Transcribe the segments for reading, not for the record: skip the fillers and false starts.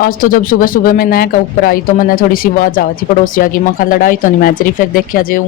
आज तो जब सुबह सुबह मैं नया का ऊपर आई तो मैंने थोड़ी सी आवाज आई थी पड़ोसिया की, मखा लड़ाई तो नहीं मैच रही। फिर देखा जे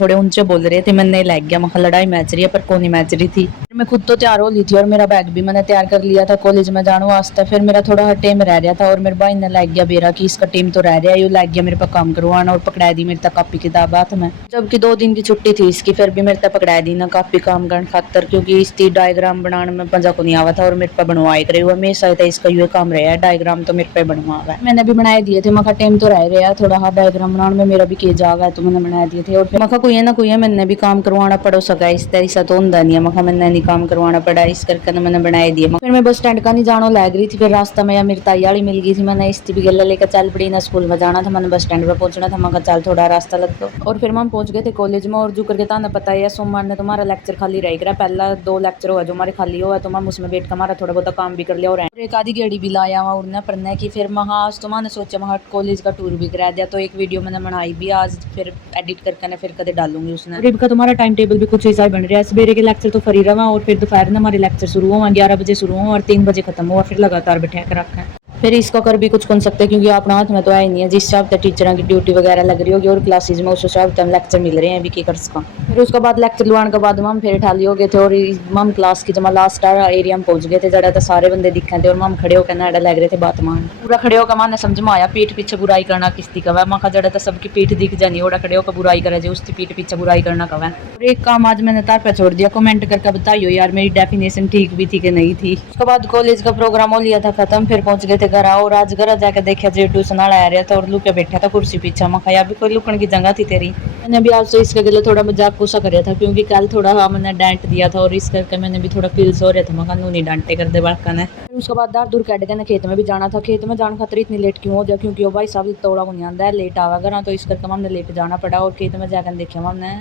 थोड़े ऊंचे बोल रहे थे, मैंने लग गया मखा लड़ाई मैच रही है, पर कौन नहीं मैच रही थी। मैं खुद तो तैयार हो ली थी और मेरा बैग भी मैंने तैयार कर लिया था कॉलेज में जाने वास्ते। फिर मेरा थोड़ा टेम रह गया था और मेरे भाई ने लग गया बेरा कि इसका टीम तो रह गया, यू लग गया मेरे पर काम करवाना और पकड़ा दी मेरे तक कॉपी किताब हाथ में। जबकि 2 दिन की छुट्टी थी इसकी, फिर भी मेरे तक पकड़ा दी ना कॉपी काम करने खातर, क्योंकि इसकी डायग्राम बनाने में पंजा को नहीं आवा था और मेरे पे बनवाए करे हुआ हमेशा इसका ये काम रहा है, डायग्राम तो मेरे पे बनवा हुआ है। मैंने भी बनाए दिए थे, मखा टेम तो रह गया थोड़ा हाथ डायग्राम बनाने में, मेरा भी के जागा है तो मैंने बना दिए थे। और फिर मखा कोई है ना कोई है मैंने भी काम करवाना पड़ो सका, इस तरह से तो होंदा नहीं है, मखा मैंने नहीं काम करवाना पड़ा, इस करके मैंने बनाए दिए। फिर मैं बस स्टैंड का नहीं जानो लग रही थी, फिर रास्ता में मेरी ताई वाली मिल गई थी, मैंने इसकी भी गला लेकर चल पड़ी ना, स्कूल में जाना था मैंने, बस स्टैंड पर पहुंचना था, मगर चल थोड़ा रास्ता लग दो। और फिर हम पहुंच गए थे कॉलेज में। और जो करके ताने पता है सोमवार ने तुम्हारा लेक्चर खाली रहेगा, पहला 2 लेक्चर हुआ जो हमारे खाली हुआ, तो हम उसमें बैठ कर हमारा थोड़ा बहुत काम भी कर लिया और एक आधी गेड़ी भी लाया वहाँ उड़ने पड़ने की। फिर वहाँ आज तो मैंने सोचा वहाँ कॉलेज का टूर भी करा दिया, तो एक वीडियो मैंने बनाई भी आज, फिर एडिट करके ना फिर कदे डालूंगी उसने। रिब का तुम्हारा टाइम टेबल भी कुछ ऐसा ही बन रहा है, सवेरे के लेक्चर तो फ्री रहा और फिर दोपहर में हमारे लेक्चर शुरू हुआ 11 बजे शुरू हुआ और 3 बजे खत्म हुआ, फिर लगातार बैठा कर रखा है। फिर इसका कर भी कुछ सकते क्योंकि अपना हाथ में तो है नहीं है, जिस हिसाब से टीचरों की ड्यूटी वगैरह लग रही होगी और क्लासेज में उस हिसाब से लेक्चर मिल रहे हैं अभी की कर। फिर उसके बाद लेक्चर लवाने के बाद हम फिर ठाली हो गए थे और हम क्लास की जमा लास्ट एरिया में पहुंच गए थे, जरा तो सारे बंदे दिखे थे और हम खड़े होकर नाड़ा लग रहे थे बात मान पूरा खड़े होकर माने समझ में आया पीठ पीछे बुराई करना किसती कवा, मखा जड़ा तो सबकी पीठ दिख जानी ओड़ा खड़े होकर बुराई करे जो उसकी पीठ पीछे बुराई करना कवा। और एक काम आज मैंने तार पे छोड़ दिया, कमेंट करके बताइयो यार मेरी डेफिनेशन ठीक भी थी कि नहीं थी। उसके बाद कॉलेज का प्रोग्राम हो लिया था खत्म, फिर पहुंच गए थे घर। और आज घर जाके देखा जो ट्यूशन वाला आ रहा था और लुके बैठा था कुर्सी पीछे, मखा अभी कोई लुकन की जगह थी तेरी। मैंने भी आज तो इसके गले थोड़ा मजाक गुस्सा कराया था क्योंकि कल थोड़ा मैंने डांट दिया था और इस करके मैंने भी थोड़ा फील हो रहा था, मखा नू नहीं डांटे कर दे बालका ने। उसके बाद दार दूर कट गए, खेत में भी जाना था, खेत में जाने खातर इतनी लेट क्यों हो गया क्योंकि वो भाई साहब तोड़ा को नहीं आंदा है, लेट आवेगा ना, तो इस करके हमने लेट जाना पड़ा और खेत में जाकर देखा हमने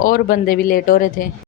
और बंदे भी लेट हो रहे थे।